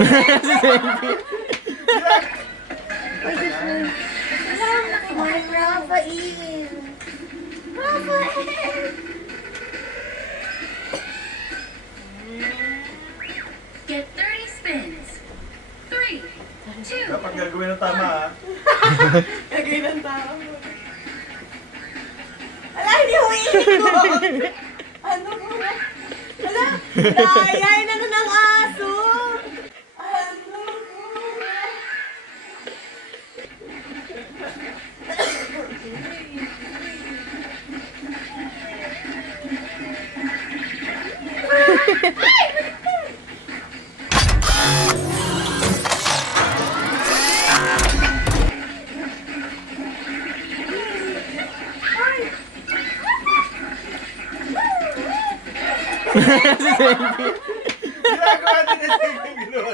Si Senpi. Rafael. Get 30 spins. 3, 2, Dapat gagawin ng tama ha. Gagawin ng tao. Ala, hindi umiikot. Ano mo? Ala, dayay na ng aso. Ano mo? Si Senpi. Ginagawa din yung ginawa.